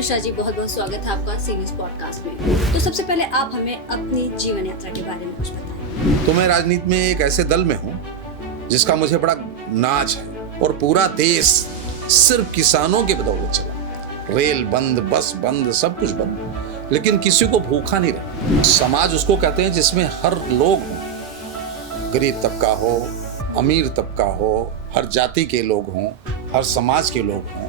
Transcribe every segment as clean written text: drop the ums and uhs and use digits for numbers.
मिश्रा जी, बहुत बहुत स्वागत है आपका सी न्यूज़ पॉडकास्ट में। तो सबसे पहले आप हमें अपनी जीवन यात्रा के बारे में कुछ बताएं। तो मैं राजनीति में एक ऐसे दल में हूँ जिसका मुझे बड़ा नाज है और पूरा देश सिर्फ किसानों के बदौलत चला। रेल बंद, बस बंद, सब कुछ बंद, लेकिन किसी को भूखा नहीं रहा। समाज उसको कहते हैं जिसमें हर लोग हों, गरीब तबका हो, अमीर तबका हो, हर जाति के लोग हों, हर समाज के लोग हों,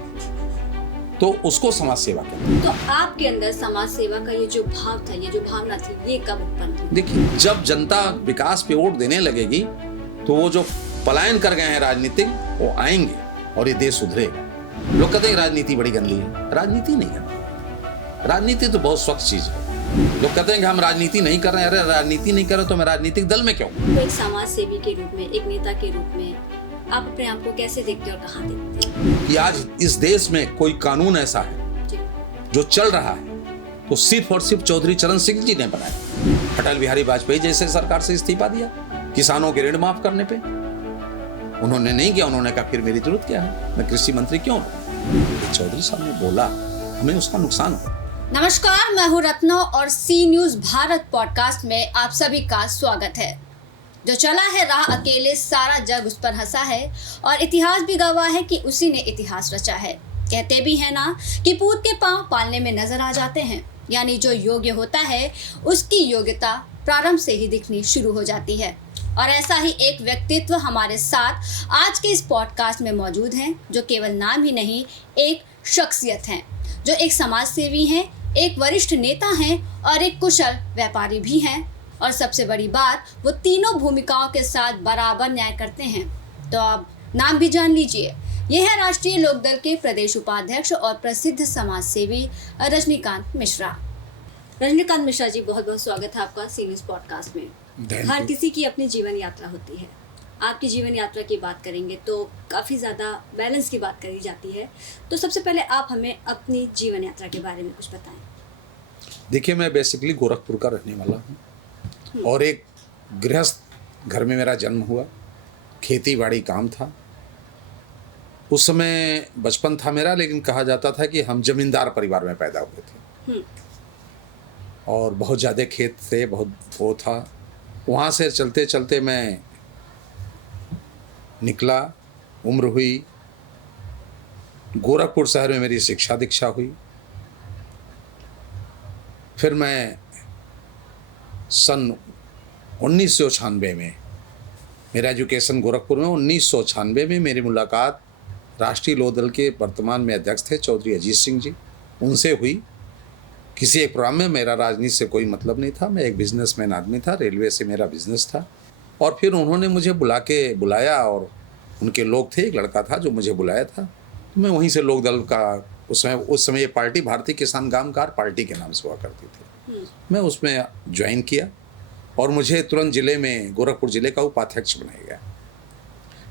तो उसको समाज सेवा कहते हैं। तो आपके अंदर समाज सेवा का ये जो भाव था, ये जो भावना थी, ये कब उत्पन्न हुई? देखिए, जब जनता विकास पे वोट देने लगेगी तो वो जो पलायन कर गए हैं राजनीतिक, वो आएंगे और ये देश सुधरेगा। लोग कहते हैं राजनीति बड़ी गंदी है। राजनीति नहीं है, राजनीति तो बहुत स्वच्छ चीज है। लोग कहते हैं कि हम राजनीति नहीं कर रहे हैं। अरे राजनीति नहीं कर रहे तो मैं राजनीतिक दल में क्यों? तो एक समाज सेवी के रूप में, एक नेता के रूप में आप अपने आप को कैसे देखते हैं और कहाँ देखते हैं? कि आज इस देश में कोई कानून ऐसा है जो चल रहा है तो सिर्फ और सिर्फ चौधरी चरण सिंह जी ने बनाया। अटल बिहारी वाजपेयी जैसे सरकार से इस्तीफा दिया किसानों के ऋण माफ करने पे, उन्होंने नहीं किया। उन्होंने कहा फिर मेरी जरूरत क्या है, मैं कृषि मंत्री क्यों हूं? चौधरी साहब ने बोला, हमें उसका नुकसान हो। नमस्कार, मैं हूँ रत्ना और सी न्यूज़ भारत पॉडकास्ट में आप सभी का स्वागत है। जो चला है राह अकेले, सारा जग उस पर हंसा है और इतिहास भी गवाह है कि उसी ने इतिहास रचा है। कहते भी हैं ना कि पूत के पांव पालने में नजर आ जाते हैं, यानी जो योग्य होता है उसकी योग्यता प्रारंभ से ही दिखनी शुरू हो जाती है। और ऐसा ही एक व्यक्तित्व हमारे साथ आज के इस पॉडकास्ट में मौजूद हैं, जो केवल नाम ही नहीं, एक शख्सियत हैं, जो एक समाज सेवी हैं, एक वरिष्ठ नेता हैं और एक कुशल व्यापारी भी हैं। और सबसे बड़ी बात, वो तीनों भूमिकाओं के साथ बराबर न्याय करते हैं। तो आप नाम भी जान लीजिए, ये है राष्ट्रीय लोकदल के प्रदेश उपाध्यक्ष और प्रसिद्ध समाज सेवी रजनीकांत मिश्रा। रजनीकांत मिश्रा जी, बहुत बहुत स्वागत है आपका सी न्यूज़ पॉडकास्ट में। हर किसी की अपनी जीवन यात्रा होती है। आपकी जीवन यात्रा की बात करेंगे तो काफ़ी ज़्यादा बैलेंस की बात करी जाती है। तो सबसे पहले आप हमें अपनी जीवन यात्रा के बारे में कुछ बताएं। देखिए, मैं बेसिकली गोरखपुर का रहने वाला हूँ और एक गृहस्थ घर में मेरा जन्म हुआ। खेती बाड़ी काम था। उस समय बचपन था मेरा, लेकिन कहा जाता था कि हम जमींदार परिवार में पैदा हुए थे और बहुत ज़्यादा खेत थे, बहुत वो था। वहाँ से चलते चलते मैं निकला, उम्र हुई, गोरखपुर शहर में मेरी शिक्षा दीक्षा हुई। फिर मैं सन 1996 में, मेरा एजुकेशन गोरखपुर में, 1996 में मेरी मुलाकात राष्ट्रीय लोकदल के वर्तमान में अध्यक्ष थे चौधरी अजीत सिंह जी, उनसे हुई। किसी एक प्रोग्राम में। मेरा राजनीति से कोई मतलब नहीं था, मैं एक बिजनेसमैन आदमी था, रेलवे से मेरा बिजनेस था। और फिर उन्होंने मुझे बुलाया और उनके लोग थे, एक लड़का था जो मुझे बुलाया था। तो मैं वहीं से लोकदल का, उस समय ये पार्टी भारतीय किसान कामगार पार्टी के नाम से हुआ करती थी, मैं उसमें ज्वाइन किया और मुझे तुरंत जिले में, गोरखपुर जिले का उपाध्यक्ष बनाया गया।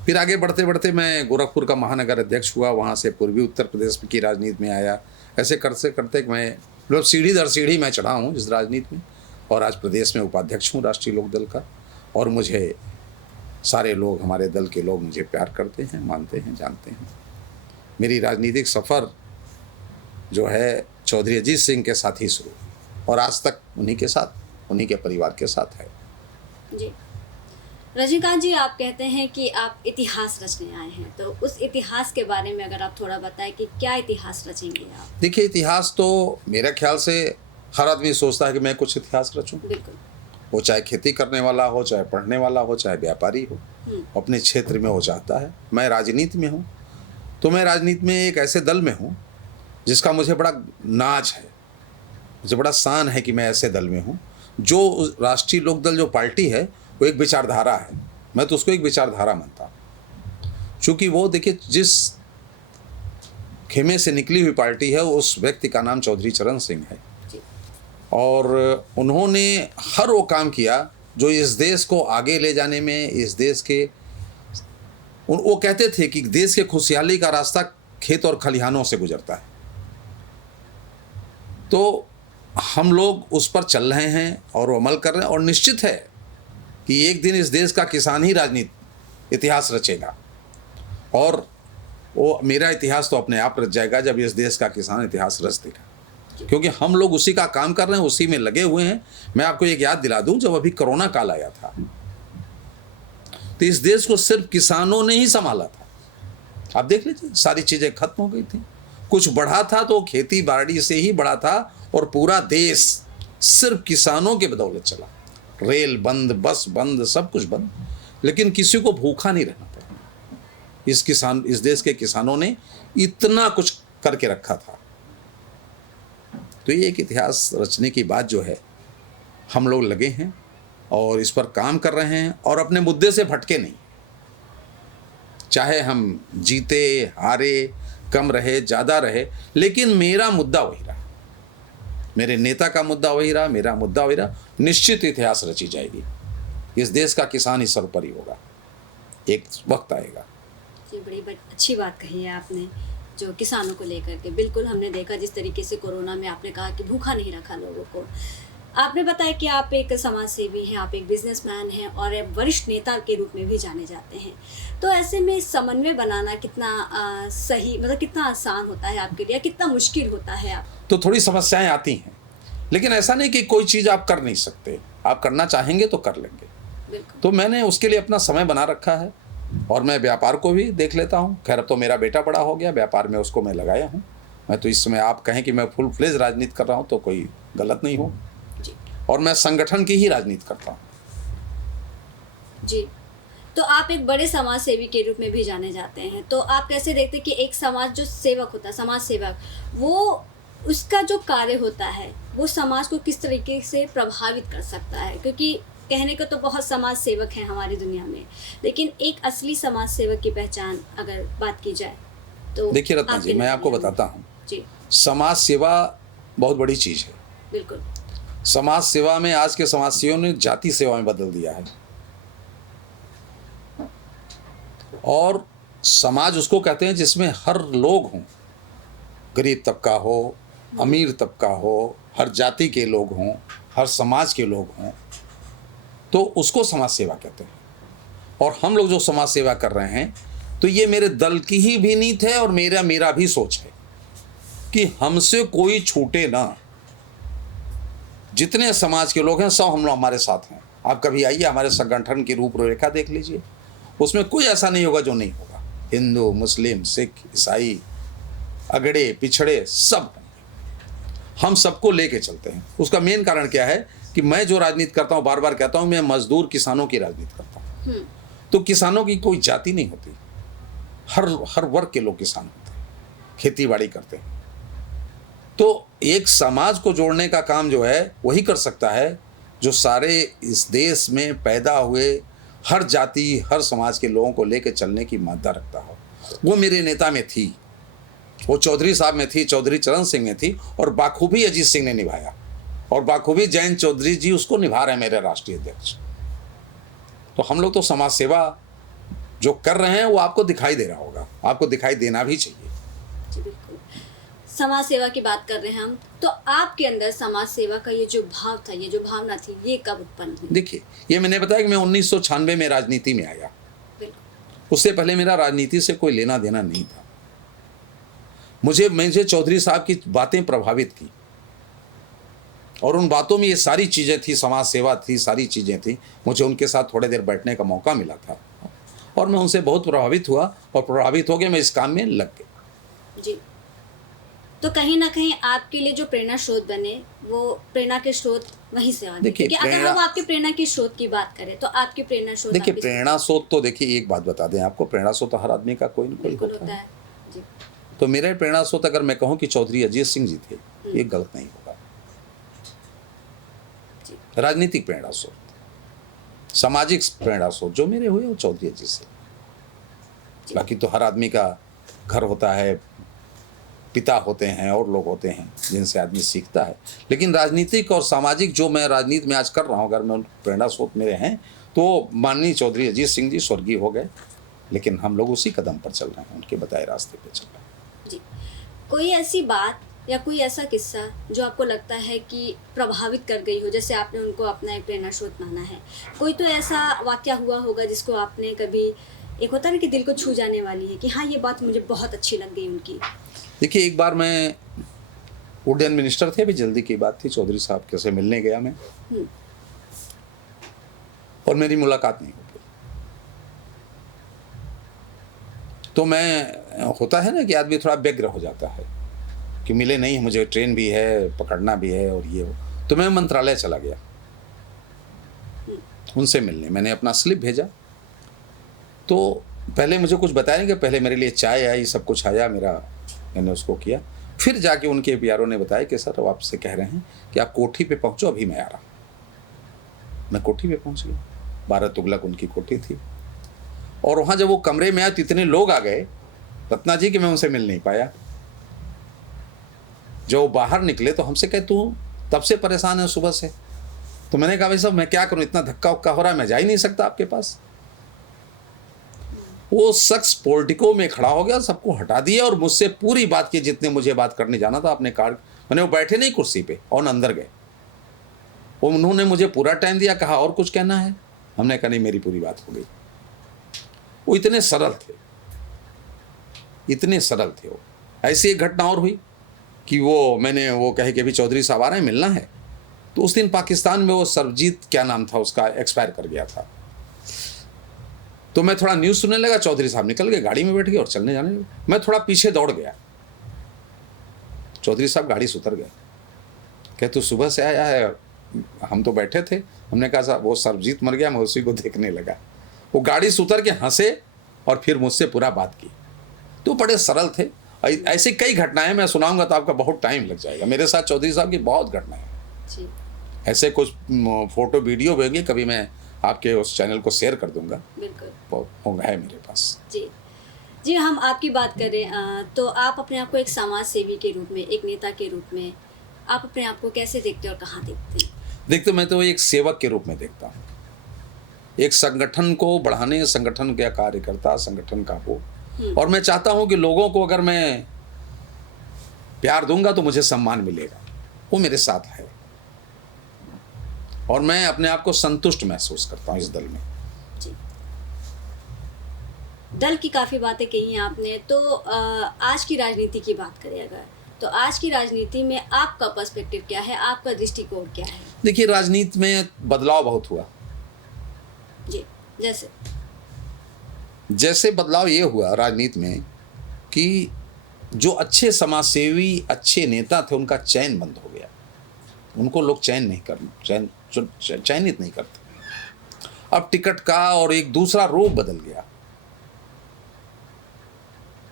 फिर आगे बढ़ते बढ़ते मैं गोरखपुर का महानगर अध्यक्ष हुआ, वहाँ से पूर्वी उत्तर प्रदेश की राजनीति में आया। ऐसे करते करते मैं मतलब सीढ़ी दर सीढ़ी मैं चढ़ा हूँ इस राजनीति में और आज प्रदेश में उपाध्यक्ष हूँ राष्ट्रीय लोकदल का। और मुझे सारे लोग, हमारे दल के लोग मुझे प्यार करते हैं, मानते हैं, जानते हैं। मेरी राजनीतिक सफ़र जो है चौधरी अजीत सिंह के साथ ही शुरू और आज तक उन्हीं के साथ, उन्हीं के परिवार के साथ है। जी रजनीकांत जी, आप कहते हैं कि आप इतिहास रचने आए हैं, तो उस इतिहास के बारे में अगर आप थोड़ा बताएं कि क्या इतिहास रचेंगे आप? देखिए, इतिहास तो मेरे ख्याल से हर आदमी सोचता है कि मैं कुछ इतिहास रचूं। बिल्कुल। वो चाहे खेती करने वाला हो, चाहे पढ़ने वाला हो, चाहे व्यापारी हो, अपने क्षेत्र में वो चाहता है। मैं राजनीति में हूँ, तो मैं राजनीति में एक ऐसे दल में हूँ जिसका मुझे बड़ा नाज है, मुझे बड़ा शान है कि मैं ऐसे दल में हूँ। जो राष्ट्रीय लोकदल जो पार्टी है वो एक विचारधारा है, मैं तो उसको एक विचारधारा मानता हूँ। चूँकि वो, देखिए, जिस खेमे से निकली हुई पार्टी है उस व्यक्ति का नाम चौधरी चरण सिंह है और उन्होंने हर वो काम किया जो इस देश को आगे ले जाने में, इस देश के, वो कहते थे कि देश के खुशहाली का रास्ता खेत और खलिहानों से गुजरता है। तो हम लोग उस पर चल रहे हैं और वो अमल कर रहे हैं और निश्चित है कि एक दिन इस देश का किसान ही राजनीति इतिहास रचेगा और वो मेरा इतिहास तो अपने आप रच जाएगा जब इस देश का किसान इतिहास रच देगा। क्योंकि हम लोग उसी का काम कर रहे हैं, उसी में लगे हुए हैं। मैं आपको एक याद दिला दूं, जब अभी कोरोना काल आया था तो इस देश को सिर्फ किसानों ने ही संभाला था। आप देख लीजिए, सारी चीजें खत्म हो गई थी। कुछ बढ़ा था तो खेती बाड़ी से ही बढ़ा था, और पूरा देश सिर्फ किसानों के बदौलत चला। रेल बंद, बस बंद, सब कुछ बंद, लेकिन किसी को भूखा नहीं रहना पड़ा। इस देश के किसानों ने इतना कुछ करके रखा था। तो ये एक इतिहास रचने की बात जो है, हम लोग लगे हैं और इस पर काम कर रहे हैं, और अपने मुद्दे से भटके नहीं। चाहे हम जीते हारे, कम रहे ज़्यादा रहे, लेकिन मेरा मुद्दा वही रहा, मेरे नेता का मुद्दा वही रहा, मेरा मुद्दा वही रहा। निश्चित इतिहास रची जाएगी। इस देश का किसान ही सर्वोपरि होगा, एक वक्त आएगा। ये बड़ी अच्छी बात कही है आपने, जो किसानों को लेकर के। बिल्कुल हमने देखा जिस तरीके से कोरोना में आपने कहा कि भूखा नहीं रखा लोगों को। आपने बताया कि आप एक समाज सेवी हैं, आप एक बिजनेसमैन हैं और एक वरिष्ठ नेता के रूप में भी जाने जाते हैं। तो ऐसे में समन्वय बनाना कितना सही, मतलब कितना आसान होता है आपके लिए, कितना मुश्किल होता है? आप तो थोड़ी समस्याएं आती हैं, लेकिन ऐसा नहीं कि कोई चीज़ आप कर नहीं सकते। आप करना चाहेंगे तो कर लेंगे। तो मैंने उसके लिए अपना समय बना रखा है, और मैं व्यापार को भी देख लेता हूँ। खैर, अब तो मेरा बेटा बड़ा हो गया, व्यापार में उसको मैं लगाया हूँ। मैं तो इस समय आप कहें कि मैं फुल फ्लेज राजनीति कर रहा हूँ तो कोई गलत नहीं हो। और मैं संगठन की ही राजनीति करता हूँ जी। तो आप एक बड़े समाज सेवी के रूप में भी जाने जाते हैं। तो आप कैसे देखते हैं कि एक समाज जो सेवक होता है, समाज सेवक, वो उसका जो कार्य होता है वो समाज को किस तरीके से प्रभावित कर सकता है? क्योंकि कहने को तो बहुत समाज सेवक हैं हमारी दुनिया में, लेकिन एक असली समाज सेवक की पहचान अगर बात की जाए तो देखिए रत्ना जी, मैं आपको बताता हूँ जी। समाज सेवा बहुत बड़ी चीज़ है। बिल्कुल। समाज सेवा में आज के समाज सेवियों ने जाति सेवा में बदल दिया है, और समाज उसको कहते हैं जिसमें हर लोग हों, गरीब तबका हो, अमीर तबका हो, हर जाति के लोग हों, हर समाज के लोग हों, तो उसको समाज सेवा कहते हैं। और हम लोग जो समाज सेवा कर रहे हैं, तो ये मेरे दल की ही भी नीति है और मेरा भी सोच है कि हमसे कोई छूटे ना। जितने समाज के लोग हैं सब हम लोग हमारे साथ हैं। आप कभी आइए, हमारे संगठन की रूपरेखा देख लीजिए, उसमें कोई ऐसा नहीं होगा जो नहीं होगा। हिंदू, मुस्लिम, सिख, ईसाई, अगड़े पिछड़े सब हम सबको लेके चलते हैं। उसका मेन कारण क्या है कि मैं जो राजनीति करता हूँ, बार बार कहता हूँ, मैं मजदूर किसानों की राजनीति करता हूँ। तो किसानों की कोई जाति नहीं होती, हर वर्ग के लोग किसान होते हैं, खेती बाड़ी करते हैं। तो एक समाज को जोड़ने का काम जो है वही कर सकता है जो सारे इस देश में पैदा हुए हर जाति, हर समाज के लोगों को लेकर चलने की मादा रखता हो। वो मेरे नेता में थी, वो चौधरी साहब में थी, चौधरी चरण सिंह में थी, और बाखूबी अजीत सिंह ने निभाया, और बाखूबी जयंत चौधरी जी उसको निभा रहे हैं, मेरे राष्ट्रीय अध्यक्ष। तो हम लोग तो समाज सेवा जो कर रहे हैं वो आपको दिखाई दे रहा होगा, आपको दिखाई देना भी चाहिए। बिल्कुल। समाज सेवा की बात कर रहे हैं हम, तो आपके अंदर समाज सेवा का ये जो भाव था, ये जो भावना थी, ये कब उत्पन्न हुई? देखिए, ये मैंने बताया कि मैं 1996 में राजनीति में आया। उससे पहले मेरा राजनीति से कोई लेना देना नहीं था। मुझे चौधरी साहब की बातें प्रभावित की, और उन बातों में ये सारी चीज़ें थी, समाज सेवा थी, सारी चीज़ें थी। मुझे उनके साथ थोड़ी देर बैठने का मौका मिला था, और मैं उनसे बहुत प्रभावित हुआ, और प्रभावित हो गया, मैं इस काम में लग गया। जी। तो कहीं ना कहीं आपके लिए जो प्रेरणा स्रोत बने, वो प्रेरणा के स्रोत वहीं से आए। देखिए, अगर हम आपकी प्रेरणा के स्रोत की बात करें तो आपकी प्रेरणा स्रोत, देखिए प्रेरणा स्रोत तो देखिए, एक बात बता दें आपको, प्रेरणा स्रोत तो हर आदमी का कोई न कोई होता है। जी। तो मेरा प्रेरणा स्रोत अगर मैं कहूँ कि चौधरी अजीत सिंह जी थे, ये गलत नहीं होगा। राजनीतिक प्रेरणा स्रोत, सामाजिक प्रेरणा स्रोत जो मेरे हुए वो चौधरी अजीत सिंह। बाकी तो हर आदमी का घर होता है, पिता होते हैं और लोग होते हैं जिनसे आदमी सीखता है, लेकिन राजनीतिक और सामाजिक जो मैं राजनीति में आज कर रहा हूँ, अगर मैं प्रेरणा स्रोत मेरे हैं तो माननीय चौधरी अजीत सिंह जी स्वर्गीय हो गए, लेकिन हम लोग उसी कदम पर चल रहे हैं, उनके बताए रास्ते पे चल रहे हैं। जी। कोई ऐसी बात या कोई ऐसा किस्सा जो आपको लगता है कि प्रभावित कर गई हो, जैसे आपने उनको अपना एक प्रेरणा स्रोत माना है, कोई तो ऐसा वाकया हुआ होगा जिसको आपने कभी, एक होता है कि दिल को छू जाने वाली है कि हाँ ये बात मुझे बहुत अच्छी लग गई उनकी? देखिए, एक बार मैं उड्डयन मिनिस्टर थे, अभी जल्दी की बात थी, चौधरी साहब के से मिलने गया मैं और मेरी मुलाकात नहीं हो पाई। तो मैं, होता है ना कि आदमी थोड़ा व्यग्र हो जाता है कि मिले नहीं, मुझे ट्रेन भी है, पकड़ना भी है और ये हो। तो मैं मंत्रालय चला गया उनसे मिलने। मैंने अपना स्लिप भेजा, तो पहले मुझे कुछ बताया कि पहले मेरे लिए चाय आई, सब कुछ आया मेरा, मैंने उसको किया। फिर जाके उनके पीआरओ ने बताया कि सर वो आपसे कह रहे हैं कि आप कोठी पे पहुंचो, अभी मैं आ रहा हूँ। मैं कोठी पे पहुंच गया, 12 तुगलक उनकी कोठी थी। और वहाँ जब वो कमरे में आए तो इतने लोग आ गए रत्ना जी कि मैं उनसे मिल नहीं पाया। जो बाहर निकले तो हमसे कहे तू तब से परेशान है सुबह से। तो मैंने कहा भाई साहब मैं क्या करूं, इतना धक्का उक्का हो रहा है, मैं जा ही नहीं सकता आपके पास। वो शख्स पोलिटिको में खड़ा हो गया, सबको हटा दिया और मुझसे पूरी बात की, जितने मुझे बात करने जाना था अपने कार्ड। मैंने, वो बैठे नहीं कुर्सी पे और अंदर गए, उन्होंने मुझे पूरा टाइम दिया, कहा और कुछ कहना है, हमने कहा नहीं मेरी पूरी बात हो गई। वो इतने सरल थे, इतने सरल थे वो। ऐसी एक घटना और हुई कि मैंने वो कहे कि अभी चौधरी साहब आ रहे हैं, मिलना है। तो उस दिन पाकिस्तान में वो सरबजीत क्या नाम था उसका, एक्सपायर कर गया था। तो मैं थोड़ा न्यूज़ सुनने लगा, चौधरी साहब निकल गए, गाड़ी में बैठ गए और चलने जाने लगे। मैं थोड़ा पीछे दौड़ गया, चौधरी साहब गाड़ी से उतर गए, कहे तू सुबह से आया है, हम तो बैठे थे। हमने कहा साहब वो सरबजीत मर गया, मैं उसी को देखने लगा। वो गाड़ी से उतर के हंसे और फिर मुझसे पूरा बात की। तो बड़े सरल थे। ऐसी कई घटनाएं मैं सुनाऊंगा तो आपका बहुत टाइम लग जाएगा। मेरे साथ चौधरी साहब की बहुत घटनाएं, ऐसे कुछ फोटो वीडियो भी होंगे, कभी मैं आपके उस चैनल को शेयर कर दूंगा। बिल्कुल होगा, है मेरे पास। जी हम आपकी बात करें तो आप अपने आप को एक समाज सेवी के रूप में, एक नेता के रूप में आप अपने आप को कैसे देखते हैं और कहाँ देखते हैं? देखते, मैं तो एक सेवक के रूप में देखता हूँ, एक संगठन को बढ़ाने, संगठन का कार्यकर्ता, संगठन का वो। और मैं चाहता हूँ कि लोगों को अगर मैं प्यार दूंगा तो मुझे सम्मान मिलेगा, वो मेरे साथ है। और मैं अपने आप को संतुष्ट महसूस करता हूँ इस दल में। जी। दल की काफ़ी बातें कही हैं आपने, तो आज की राजनीति की बात करें अगर, तो आज की राजनीति में आपका पर्सपेक्टिव क्या है, आपका दृष्टिकोण क्या है? देखिए, राजनीति में बदलाव बहुत हुआ। जी, जैसे बदलाव ये हुआ राजनीति में कि जो अच्छे समाजसेवी, अच्छे नेता थे, उनका चयन बंद हो गया। उनको लोग चयनित नहीं करते। अब टिकट का और एक दूसरा रूप बदल गया।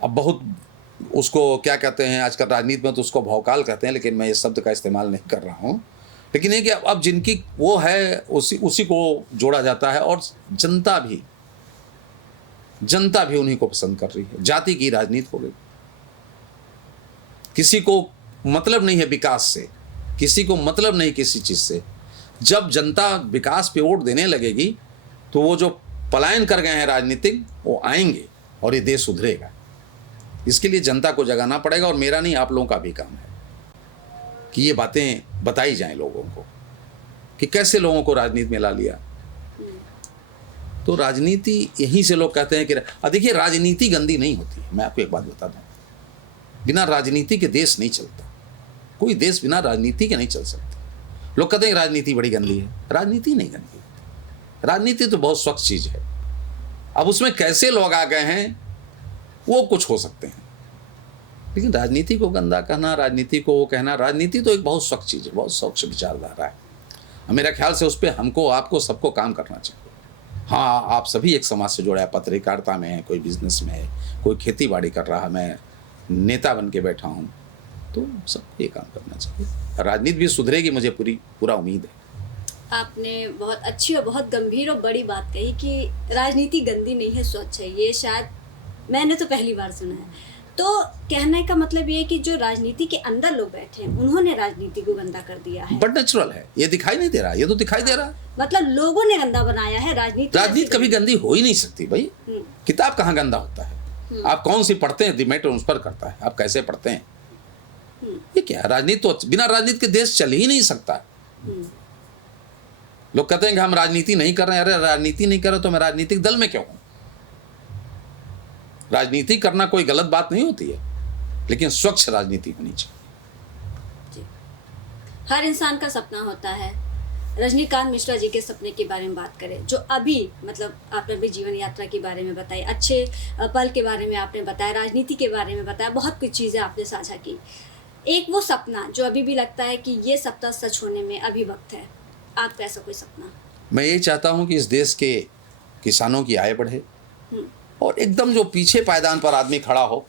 अब बहुत उसको क्या कहते हैं आजकल राजनीति में, तो उसको भौकाल कहते हैं, लेकिन मैं ये शब्द का इस्तेमाल नहीं कर रहा हूँ। लेकिन ये कि अब जिनकी वो है उसी को जोड़ा जाता है। और जनता भी उन्हीं को पसंद कर रही है। जाति की राजनीति हो गई। किसी को मतलब नहीं है विकास से, किसी को मतलब नहीं किसी चीज़ से। जब जनता विकास पे वोट देने लगेगी तो वो जो पलायन कर गए हैं राजनीतिक, वो आएंगे और ये देश सुधरेगा। इसके लिए जनता को जगाना पड़ेगा। और मेरा नहीं, आप लोगों का भी काम है कि ये बातें बताई जाएं लोगों को कि कैसे लोगों को राजनीति में ला लिया। तो राजनीति, यहीं से लोग कहते हैं कि देखिए, राजनीति गंदी नहीं होती है। मैं आपको एक बात बता दूं, बिना राजनीति के देश नहीं चलता। कोई देश बिना राजनीति के नहीं चल सकता। लोग कहते हैं राजनीति बड़ी गंदी है। राजनीति नहीं गंदी होती। राजनीति तो बहुत स्वच्छ चीज़ है। अब उसमें कैसे लोग आ गए हैं वो कुछ हो सकते हैं, लेकिन राजनीति को गंदा कहना, राजनीति को वो कहना, राजनीति तो एक बहुत स्वच्छ चीज़ है, बहुत स्वच्छ विचारधारा है। मेरा ख्याल से उस पर हमको, आपको, सबको काम करना चाहिए। हाँ, आप सभी एक समाज से जुड़े हैं, पत्रकारिता में है, कोई बिजनेस में है, कोई खेती बाड़ी कर रहा है, मैं नेता बन के बैठा हूँ, तो सबको ये काम करना चाहिए। राजनीति भी सुधरेगी, मुझे पूरा उम्मीद है। आपने बहुत अच्छी और बहुत गंभीर और बड़ी बात कही कि राजनीति गंदी नहीं है, स्वच्छ है। ये शायद मैंने तो पहली बार सुना है। तो कहने का मतलब ये है कि जो राजनीति के अंदर लोग बैठे हैं, उन्होंने राजनीति को गंदा कर दिया है। बट नेचुरल है, ये दिखाई नहीं दे रहा, ये तो दिखाई दे रहा है। मतलब लोगों ने गंदा बनाया है राजनीति कभी गंदी हो ही नहीं सकती भाई। किताब कहाँ गंदा होता है? आप कौन सी पढ़ते हैं, मैटर उस पर करता है, आप कैसे पढ़ते हैं। ये क्या, राजनीति तो बिना राजनीति के देश चल ही नहीं सकता। लोग कहते हैं कि हम राजनीति नहीं कर रहे हैं। अरे राजनीति नहीं कर रहे तो मैं राजनीतिक दल में क्यों हूं? राजनीति करना कोई गलत बात नहीं होती है, लेकिन स्वच्छ राजनीति होनी चाहिए। हर इंसान का सपना होता है। रजनीकांत मिश्रा जी के सपने के बारे में बात करें, जो अभी मतलब आपने अपनी जीवन यात्रा के बारे में बताई, अच्छे पल के बारे में आपने बताया, राजनीति के बारे में बताया, बहुत कुछ चीज़ें आपने साझा की। एक वो सपना जो अभी भी लगता है कि ये सपना सच होने में अभी वक्त है, आपका ऐसा कोई सपना? मैं ये चाहता हूँ कि इस देश के किसानों की आय बढ़े और एकदम जो पीछे पायदान पर आदमी खड़ा हो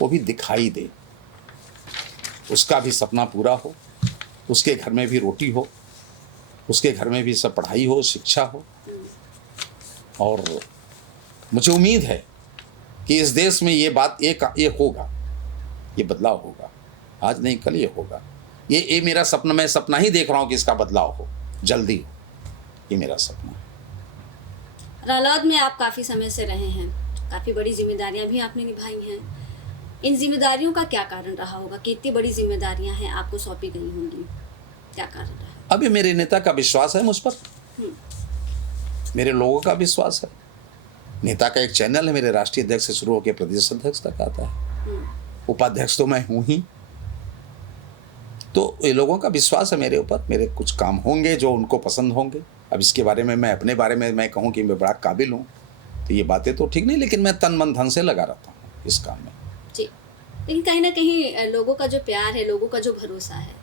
वो भी दिखाई दे, उसका भी सपना पूरा हो, उसके घर में भी रोटी हो, उसके घर में भी सब पढ़ाई हो, शिक्षा हो। और मुझे उम्मीद है कि इस देश में ये बात ये होगा, ये बदलाव होगा, आज नहीं कल ये होगा। ये मेरा सपना, मैं सपना ही देख रहा हूँ कि इसका बदलाव हो, जल्दी हो, ये मेरा सपना है। रालोद में आप काफ़ी समय से रहे हैं, काफ़ी बड़ी जिम्मेदारियां भी आपने निभाई हैं। इन जिम्मेदारियों का क्या कारण रहा होगा कि इतनी बड़ी जिम्मेदारियां हैं आपको सौंपी गई होंगी, क्या कारण रहा? अभी मेरे नेता का विश्वास है मुझ पर, मेरे लोगों का विश्वास है। नेता का एक चैनल है, मेरे राष्ट्रीय अध्यक्ष से शुरू होकर प्रदेश अध्यक्ष तक आता है, उपाध्यक्ष तो मैं हूँ ही। तो ये लोगों का विश्वास है मेरे ऊपर, मेरे कुछ काम होंगे जो उनको पसंद होंगे। अब इसके बारे में मैं अपने बारे में मैं कहूँ कि मैं बड़ा काबिल हूँ तो ये बातें तो ठीक नहीं, लेकिन मैं तन मन धन से लगा रहता हूँ इस काम में जी। लेकिन कहीं ना कहीं लोगों का जो प्यार है, लोगों का जो भरोसा है,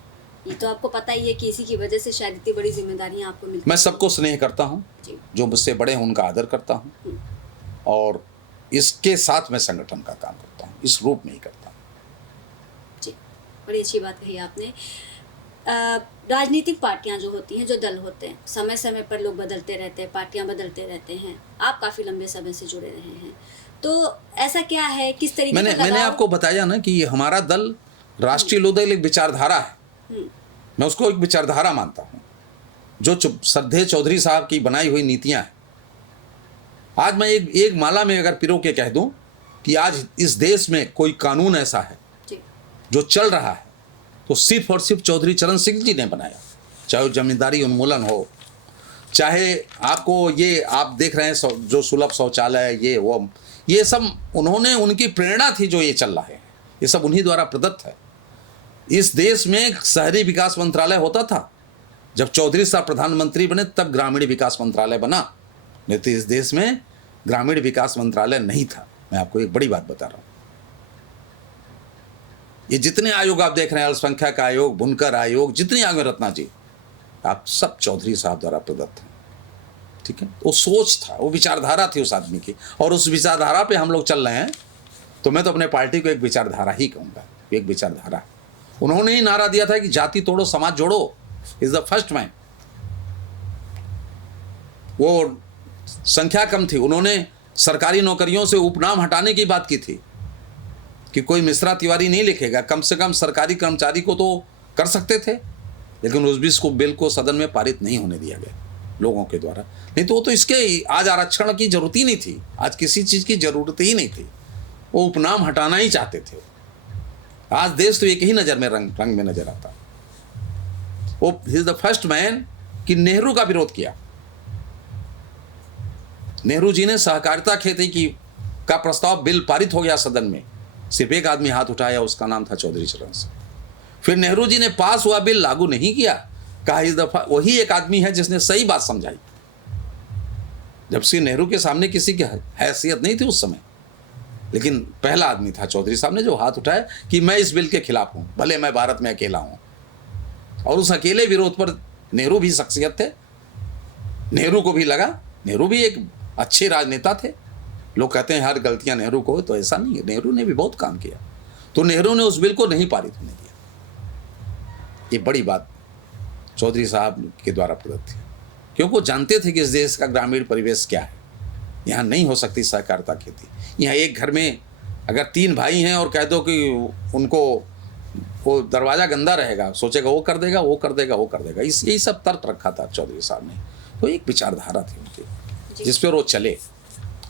ये तो आपको पता ही है कि इसी की वजह से शायद इतनी बड़ी जिम्मेदारियां आपको मिलती हैं। मैं सबको स्नेह करता हूँ, जो मुझसे बड़े हैं उनका आदर करता हूँ और इसके साथ मैं संगठन का काम करता हूँ, इस रूप में ही करता हूँ। जी, बड़ी अच्छी बात कही आपने। राजनीतिक पार्टियां जो होती हैं, जो दल होते हैं, समय समय पर लोग बदलते रहते हैं, पार्टियां बदलते रहते हैं। आप काफ़ी लंबे समय से जुड़े रहे हैं, तो ऐसा क्या है, किस तरीके मैंने आपको बताया ना कि हमारा दल राष्ट्रीय लोकदल एक विचारधारा है, मैं उसको एक विचारधारा मानता हूँ, जो श्रद्धेय चौधरी साहब की बनाई हुई नीतियाँ हैं। आज मैं एक माला में अगर पिरो के कह दूं कि आज इस देश में कोई कानून ऐसा है जो चल रहा है तो सिर्फ और सिर्फ चौधरी चरण सिंह जी ने बनाया। चाहे जमींदारी उन्मूलन हो, चाहे आपको ये आप देख रहे हैं जो सुलभ शौचालय, ये सब उन्होंने, उनकी प्रेरणा थी जो ये चल रहा है, ये सब उन्हीं द्वारा प्रदत्त है। इस देश में शहरी विकास मंत्रालय होता था, जब चौधरी साहब प्रधानमंत्री बने तब ग्रामीण विकास मंत्रालय बना, नहीं तो इस देश में ग्रामीण विकास मंत्रालय नहीं था। मैं आपको एक बड़ी बात बता रहा हूँ, ये जितने आयोग आप देख रहे हैं, अल्पसंख्यक आयोग, बुनकर आयोग, जितने आयोग, रत्ना जी, आप सब चौधरी साहब द्वारा प्रदत्त हैं, ठीक है। वो सोच था, वो विचारधारा थी उस आदमी की, और उस विचारधारा पे हम लोग चल रहे हैं। तो मैं तो अपने पार्टी को एक विचारधारा ही कहूँगा, एक विचारधारा। उन्होंने ही नारा दिया था कि जाति तोड़ो समाज जोड़ो, इज द फर्स्ट मैन। वो संख्या कम थी, उन्होंने सरकारी नौकरियों से उपनाम हटाने की बात की थी कि कोई मिश्रा तिवारी नहीं लिखेगा, कम से कम सरकारी कर्मचारी को तो कर सकते थे, लेकिन उस बिल को सदन में पारित नहीं होने दिया गया लोगों के द्वारा। नहीं तो वो तो इसके आज आरक्षण की जरूरत ही नहीं थी, आज किसी चीज़ की जरूरत ही नहीं थी, वो उपनाम हटाना ही चाहते थे। आज देश तो एक ही नज़र में रंग में नजर आता। वो he is the first man कि नेहरू का विरोध किया। नेहरू जी ने सहकारिता खेती की का प्रस्ताव बिल पारित हो गया सदन में, सिर्फ एक आदमी हाथ उठाया, उसका नाम था चौधरी चरण सिंह। फिर नेहरू जी ने पास हुआ बिल लागू नहीं किया, कहा इस दफा वही एक आदमी है जिसने सही बात समझाई, जबकि नेहरू के सामने किसी की हैसियत नहीं थी उस समय, लेकिन पहला आदमी था चौधरी साहब ने जो हाथ उठाया कि मैं इस बिल के खिलाफ हूं, भले मैं भारत में अकेला हूं। और उस अकेले विरोध पर नेहरू भी शख्सियत थे, नेहरू को भी लगा, नेहरू भी एक अच्छे राजनेता थे। लोग कहते हैं हर गलतियां नेहरू को, तो ऐसा नहीं है, नेहरू ने भी बहुत काम किया। तो नेहरू ने उस बिल को नहीं पारित होने दिया। ये बड़ी बात चौधरी साहब के द्वारा प्रदत्त थी, क्योंकि वो जानते थे कि इस देश का ग्रामीण परिवेश क्या है। यहाँ नहीं हो सकती सहकारिता खेती। यहाँ एक घर में अगर 3 भाई हैं और कह दो कि उनको वो दरवाज़ा गंदा रहेगा, सोचेगा वो कर देगा, वो कर देगा, वो कर देगा। यही सब तर्क रखा था चौधरी साहब ने। तो एक विचारधारा थी उनकी जिस पर वो चले,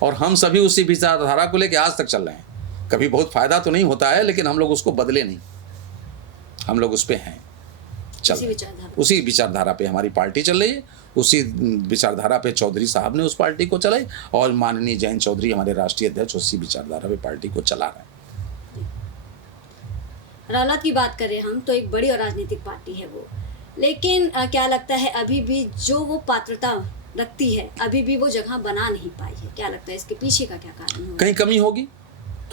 और हम सभी उसी विचारधारा को लेकर आज तक चल रहे हैं। कभी बहुत फ़ायदा तो नहीं होता है, लेकिन हम लोग उसको बदले नहीं, हम लोग उस पर हैं, उसी विचारधारा पे हमारी पार्टी चल रही है, उसी विचारधारा पे चौधरी साहब ने उस पार्टी को चलाई, और माननीय जयंत चौधरी हमारे राष्ट्रीय अध्यक्ष उसी विचारधारा पे पार्टी को चला रहे हैं। रालोद की बात करें हम तो एक बड़ी और राजनीतिक पार्टी है वो, लेकिन क्या लगता है अभी भी जो वो पात्रता रखती है अभी भी वो जगह बना नहीं पाई है, क्या लगता है इसके पीछे का क्या कारण होगा? कहीं कमी होगी,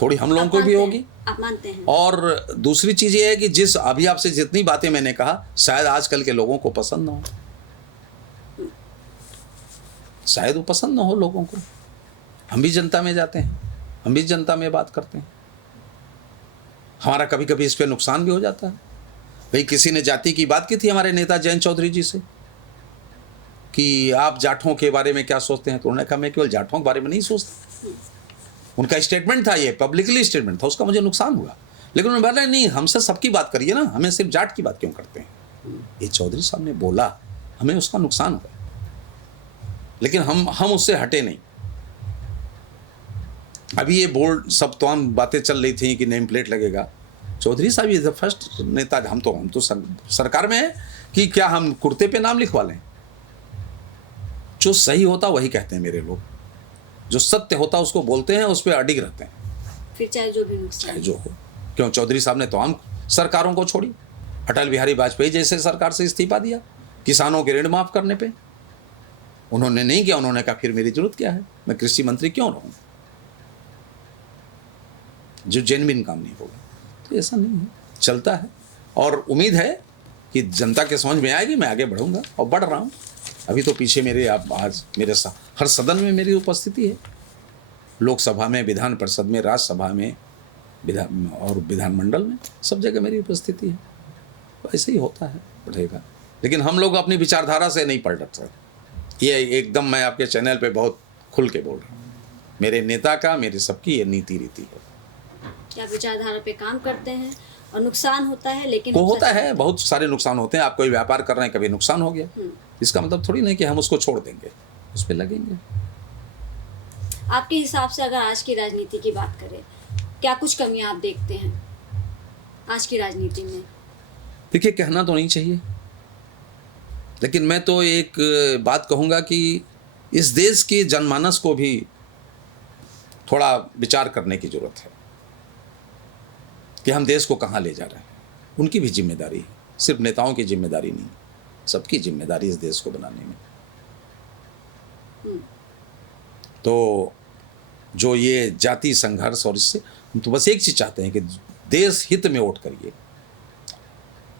थोड़ी हम लोगों आप को भी मानते होगी। हैं? आप मानते हैं? और दूसरी चीज़ ये है कि जिस अभी आपसे जितनी बातें मैंने कहा शायद आजकल के लोगों को पसंद ना हो, शायद वो पसंद ना हो लोगों को। हम भी जनता में जाते हैं, हम भी जनता में बात करते हैं, हमारा कभी कभी इस पे नुकसान भी हो जाता है। भाई किसी ने जाति की बात की थी हमारे नेता जयंत चौधरी जी से कि आप जाटों के बारे में क्या सोचते हैं, तो उन्होंने कहा मैं केवल जाटों के बारे में नहीं सोचता। उनका स्टेटमेंट था, ये पब्लिकली स्टेटमेंट था, उसका मुझे नुकसान हुआ, लेकिन उन्होंने बोला नहीं हमसे सबकी बात करिए ना, हमें सिर्फ जाट की बात क्यों करते हैं। ये चौधरी साहब ने बोला, हमें उसका नुकसान हुआ, लेकिन हम उससे हटे नहीं। अभी ये बोर्ड सब तमाम बातें चल रही थी कि नेम प्लेट लगेगा, चौधरी साहब इज द फर्स्ट नेता, हम तो सरकार में है कि क्या हम कुर्ते पे नाम लिखवा लें। जो सही होता वही कहते हैं मेरे लोग, जो सत्य होता उसको बोलते हैं, उस पर अडिग रहते हैं, फिर चाहे जो भी नुकसान चाहे जो हो। क्यों चौधरी साहब ने तो हम सरकारों को छोड़ी, अटल बिहारी वाजपेयी जैसे सरकार से इस्तीफा दिया किसानों के ऋण माफ करने पे, उन्होंने नहीं किया। उन्होंने कहा फिर मेरी जरूरत क्या है, मैं कृषि मंत्री क्यों रहूं, जो जेन्युइन काम नहीं होगा। तो ऐसा नहीं है, चलता है और उम्मीद है कि जनता के समझ में आएगी, मैं आगे बढ़ूंगा और बढ़ रहा हूं। अभी तो पीछे मेरे आज मेरे हर सदन में मेरी उपस्थिति है, लोकसभा में, विधान परिषद में, राज्यसभा में, विधानमंडल में, सब जगह मेरी उपस्थिति है। तो ऐसे ही होता है, बढ़ेगा। लेकिन हम लोग अपनी विचारधारा से नहीं पलट सकते, ये एकदम मैं आपके चैनल पे बहुत खुल के बोल रहा हूँ। मेरे नेता का, मेरे सबकी ये नीति रीति है। क्या विचारधारा पे काम करते हैं और नुकसान होता है, लेकिन वो होता है, बहुत सारे नुकसान होते हैं। आप कोई व्यापार कर रहे हैं, कभी नुकसान हो गया, इसका मतलब थोड़ी नहीं कि हम उसको छोड़ देंगे, उस पर लगेंगे। आपके हिसाब से अगर आज की राजनीति की बात करें, क्या कुछ कमियां आप देखते हैं आज की राजनीति में? देखिए, कहना तो नहीं चाहिए, लेकिन मैं तो एक बात कहूँगा कि इस देश के जनमानस को भी थोड़ा विचार करने की जरूरत है कि हम देश को कहाँ ले जा रहे हैं। उनकी भी जिम्मेदारी है, सिर्फ नेताओं की जिम्मेदारी नहीं, सबकी जिम्मेदारी इस देश को बनाने में। तो जो ये जाति संघर्ष और इससे, हम तो बस एक चीज चाहते हैं कि देश हित में वोट करिए,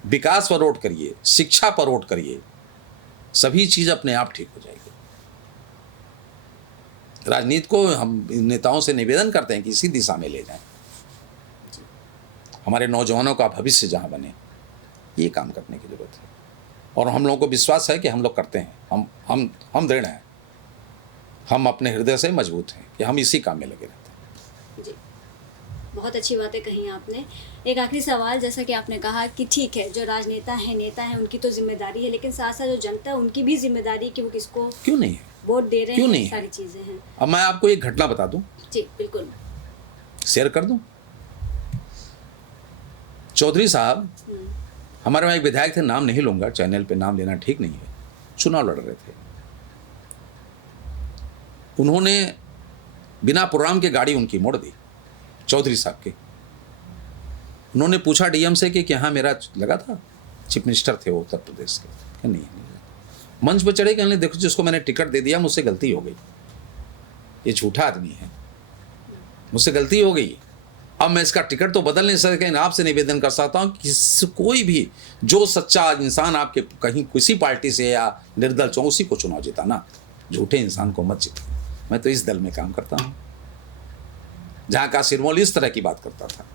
विकास पर वोट करिए, शिक्षा पर वोट करिए, सभी चीज अपने आप ठीक हो जाएगी। राजनीति को हम नेताओं से निवेदन करते हैं कि इसी दिशा में ले जाएं, हमारे नौजवानों का भविष्य जहां बने, ये काम करने की जरूरत है। और हम लोगों को विश्वास है कि हम लोग करते हैं, हम दृढ़ हैं, हम अपने हृदय से मजबूत हैं कि हम इसी काम में लगे रहते हैं। जी, बहुत अच्छी बातें कही आपने। एक आखिरी सवाल, जैसा कि आपने कहा कि ठीक है, जो राजनेता हैं, नेता हैं, उनकी तो जिम्मेदारी है, लेकिन साथ साथ जो जनता है उनकी भी जिम्मेदारी है कि वो किसको क्यों नहीं है, वोट दे रहे क्यों हैं, नहीं सारी चीजें हैं। अब मैं आपको एक घटना बता दूं, जी बिल्कुल, शेयर कर दूं। चौधरी साहब, हमारे वहाँ एक विधायक थे, नाम नहीं लूंगा, चैनल पे नाम लेना ठीक नहीं है, चुनाव लड़ रहे थे। उन्होंने बिना प्रोग्राम के गाड़ी उनकी मोड़ दी, चौधरी साहब की। उन्होंने पूछा डीएम से कि हाँ मेरा लगा था, चीफ मिनिस्टर थे वो उत्तर प्रदेश के, नहीं मंच पर चढ़े, कहने देखो जिसको मैंने टिकट दे दिया मुझसे गलती हो गई, ये झूठा आदमी है, मुझसे गलती हो गई, अब मैं इसका टिकट तो बदल नहीं सकता, लेकिन आपसे निवेदन कर सकता हूँ कि कोई भी जो सच्चा इंसान आपके कहीं किसी पार्टी से या निर्दल चो उसी को चुनाव जिताना, झूठे इंसान को मत जिता। मैं तो इस दल में काम करता हूँ जहाँ का सिरमौली इस तरह की बात करता था।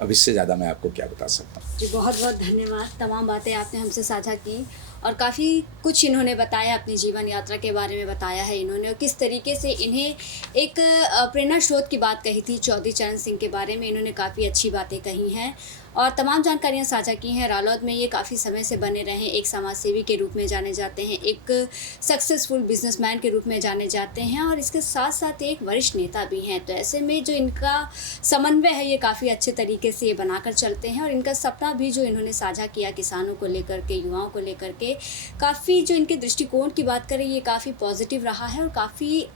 अब इससे ज़्यादा मैं आपको क्या बता सकता हूँ। जी बहुत बहुत धन्यवाद, तमाम बातें आपने हमसे साझा की और काफ़ी कुछ इन्होंने बताया, अपनी जीवन यात्रा के बारे में बताया है इन्होंने, और किस तरीके से इन्हें एक प्रेरणा स्रोत की बात कही थी चौधरी चरण सिंह के बारे में। इन्होंने काफ़ी अच्छी बातें कही हैं और तमाम जानकारियां साझा की हैं। रालोद में ये काफ़ी समय से बने रहे, एक समाज सेवी के रूप में जाने जाते हैं, एक सक्सेसफुल बिजनेसमैन के रूप में जाने जाते हैं और इसके साथ साथ एक वरिष्ठ नेता भी हैं। तो ऐसे में जो इनका समन्वय है ये काफ़ी अच्छे तरीके से ये बनाकर चलते हैं और इनका सपना भी जो इन्होंने साझा किया किसानों को लेकर के, युवाओं को लेकर के, काफ़ी जो इनके दृष्टिकोण की बात करें ये काफ़ी पॉजिटिव रहा है और काफ़ी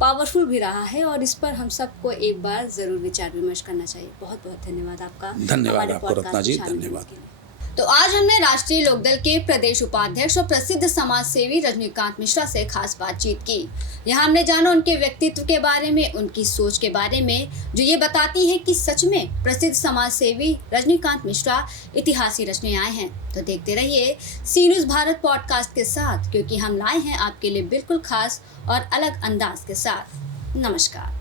पावरफुल भी रहा है और इस पर हम सबको एक बार ज़रूर विचार विमर्श करना चाहिए। बहुत बहुत धन्यवाद आपका। धन्यवाद हमारे आपको podcast रत्ना जी, में शामिल धन्यवाद। होने के लिए। तो आज हमने राष्ट्रीय लोकदल के प्रदेश उपाध्यक्ष और प्रसिद्ध समाज सेवी रजनीकांत मिश्रा से खास बातचीत की। यहाँ हमने जाना उनके व्यक्तित्व के बारे में, उनकी सोच के बारे में, जो ये बताती है कि सच में प्रसिद्ध समाज सेवी रजनीकांत मिश्रा इतिहास ही रचने आए हैं। तो देखते रहिए सी न्यूज़ भारत पॉडकास्ट के साथ, क्योंकि हम लाए हैं आपके लिए बिल्कुल खास और अलग अंदाज के साथ। नमस्कार।